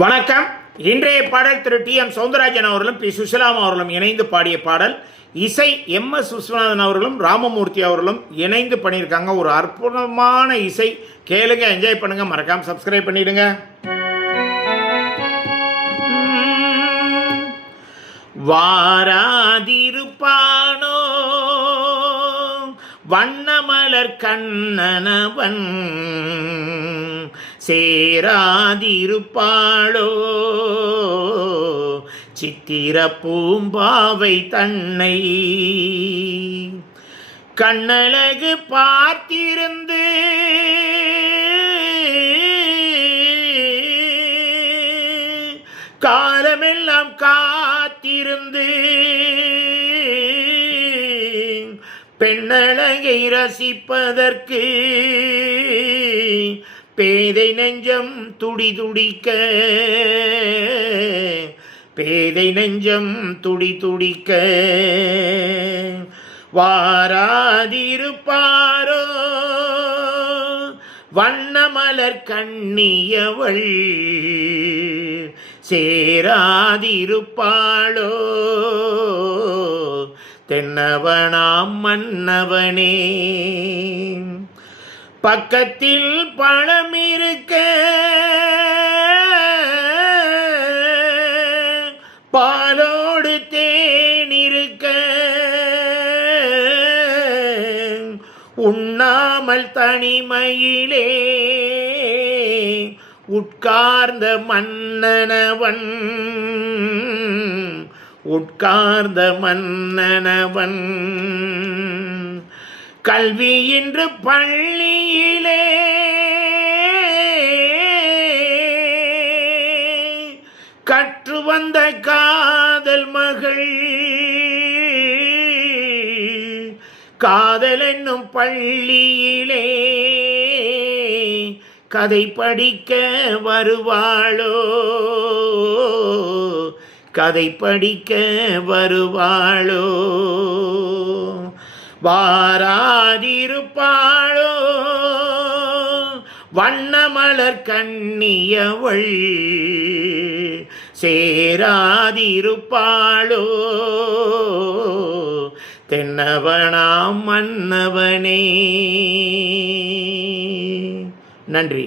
வணக்கம். இன்றைய பாடல் திரு டி.எம். சௌந்தரராஜன் அவர்களும் பி. சுஷிலாமா அவர்களும் இணைந்து பாடிய பாடல். இசை எம்.எஸ். விஸ்வநாதன் அவர்களும் ராமமூர்த்தி அவர்களும் இணைந்து பண்ணியிருக்காங்க. ஒரு அற்புதமான இசை. கேளுங்க, என்ஜாய் பண்ணுங்க. மறக்காம சப்ஸ்கிரைப் பண்ணிடுங்க. வாராதிருப்பானோ வண்ணமலர் கண்ணனவன், சேராதிருப்பாளோ சித்திர பூம்பாவை தன்னை, கண்ணழகு பார்த்திருந்து காலமெல்லாம் காத்திருந்து பெண்ணழகை ரசிப்பதற்கு பேதை நெஞ்சம் துடிதுடிக்க, பேதை நெஞ்சம் துடிதுடிக்க, வாராதிருப்பாரோ வண்ணமலர் கண்ணியவள், சேராதிருப்பாளோ தென்னவனாம் மன்னவனே. பக்கத்தில் பழம் இருக்க பாலோடு தேன் இருக்க, உண்ணாமல் தனிமையிலே உட்கார்ந்த மன்னனவன், உட்கார்ந்த மன்னனவன், கல்வி இன்று பள்ளியிலே கற்று வந்த காதல் மகள், காதல் என்னும் பள்ளியிலே கதை படிக்க வருவாளோ, கதை படிக்க வருவாளோ, வாராதிருப்பாளோ வண்ணமலர் கண்ணியவள், சேராதிருப்பாளோ தென்னவனாம் மன்னவனே. நன்றி.